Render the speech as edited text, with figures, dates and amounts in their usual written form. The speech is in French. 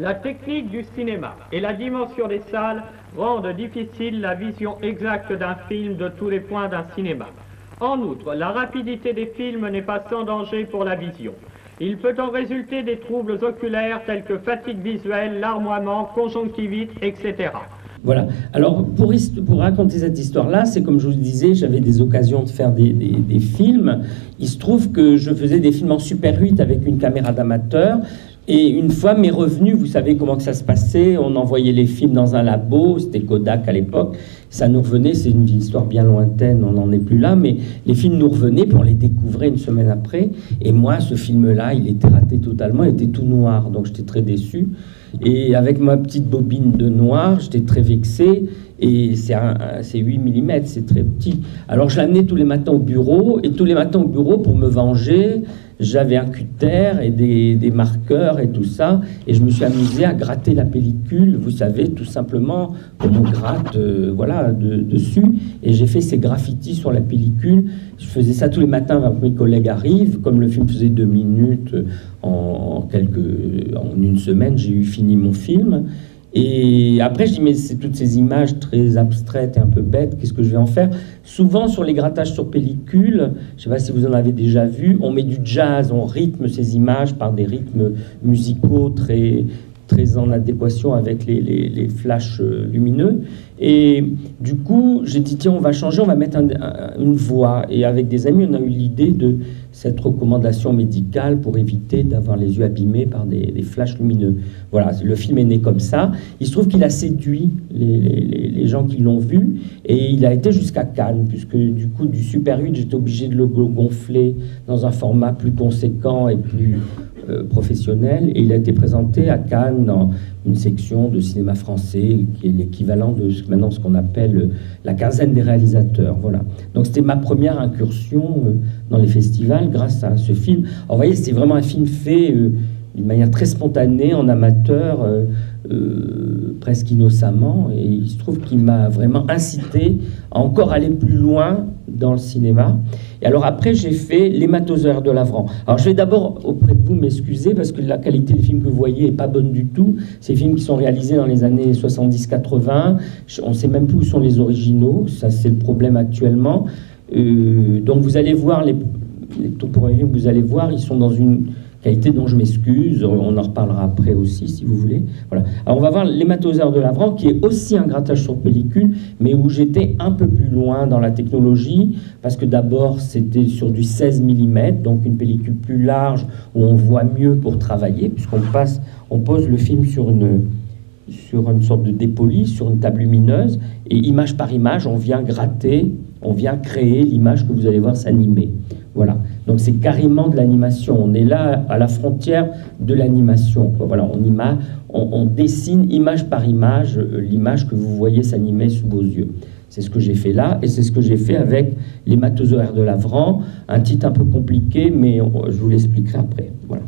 La technique du cinéma et la dimension des salles rendent difficile la vision exacte d'un film de tous les points d'un cinéma. En outre, la rapidité des films n'est pas sans danger pour la vision. Il peut en résulter des troubles oculaires tels que fatigue visuelle, larmoiement, conjonctivite, etc. Voilà. Alors, pour raconter cette histoire-là, c'est comme je vous le disais, j'avais des occasions de faire des films. Il se trouve que je faisais des films en Super 8 avec une caméra d'amateur. Et une fois mes revenus, vous savez comment que ça se passait, on envoyait les films dans un labo, c'était Kodak à l'époque, ça nous revenait, c'est une histoire bien lointaine, on n'en est plus là, mais les films nous revenaient, puis on les découvrait une semaine après. Et moi, ce film-là, il était raté totalement, il était tout noir, donc j'étais très déçu. Et avec ma petite bobine de noir, j'étais très vexé. Et c'est 8 mm, c'est très petit. Alors je l'amenais tous les matins au bureau, et tous les matins au bureau, pour me venger, j'avais un cutter et des marqueurs et tout ça, et je me suis amusé à gratter la pellicule, vous savez, tout simplement, comme on gratte, voilà, dessus, et j'ai fait ces graffitis sur la pellicule. Je faisais ça tous les matins avant que mes collègues arrivent, comme le film faisait 2 minutes, en une semaine, j'ai eu fini mon film. Et après, je dis, mais c'est toutes ces images très abstraites et un peu bêtes, qu'est-ce que je vais en faire? Souvent, sur les grattages sur pellicule, je ne sais pas si vous en avez déjà vu, on met du jazz, on rythme ces images par des rythmes musicaux très en adéquation avec les flashs lumineux. Et du coup, j'ai dit, tiens, on va changer, on va mettre une voix. Et avec des amis, on a eu l'idée de cette recommandation médicale pour éviter d'avoir les yeux abîmés par des flashs lumineux. Voilà, le film est né comme ça. Il se trouve qu'il a séduit les gens qui l'ont vu, et il a été jusqu'à Cannes, puisque du coup, du Super 8, j'étais obligé de le gonfler dans un format plus conséquent et plus professionnel, et il a été présenté à Cannes dans une section de cinéma français qui est l'équivalent de maintenant ce qu'on appelle la quinzaine des réalisateurs. Voilà. Donc c'était ma première incursion dans les festivals grâce à ce film. Alors, vous voyez, c'est vraiment un film fait d'une manière très spontanée, en amateur, presque innocemment, et il se trouve qu'il m'a vraiment incité à encore aller plus loin dans le cinéma. Et alors après, j'ai fait l'hématosaure de Lavran. Alors je vais d'abord auprès de vous m'excuser parce que la qualité des films que vous voyez est pas bonne du tout. Ces films qui sont réalisés dans les années 70-80, on sait même plus où sont les originaux. Ça, c'est le problème actuellement. Donc vous allez voir les tout premiers films que vous allez voir, ils sont dans une qualité dont je m'excuse, on en reparlera après aussi si vous voulez. Voilà. Alors on va voir l'hématosaure de Lavran, qui est aussi un grattage sur pellicule, mais où j'étais un peu plus loin dans la technologie, parce que d'abord c'était sur du 16 mm, donc une pellicule plus large, où on voit mieux pour travailler, puisqu'on pose le film sur une sorte de dépoli, sur une table lumineuse, et image par image, on vient gratter, on vient créer l'image que vous allez voir s'animer. Voilà. Donc c'est carrément de l'animation. On est là à la frontière de l'animation. Voilà, on dessine image par image l'image que vous voyez s'animer sous vos yeux. C'est ce que j'ai fait là, et c'est ce que j'ai fait avec l'hématosaure de Lavran. Un titre un peu compliqué, mais je vous l'expliquerai après. Voilà.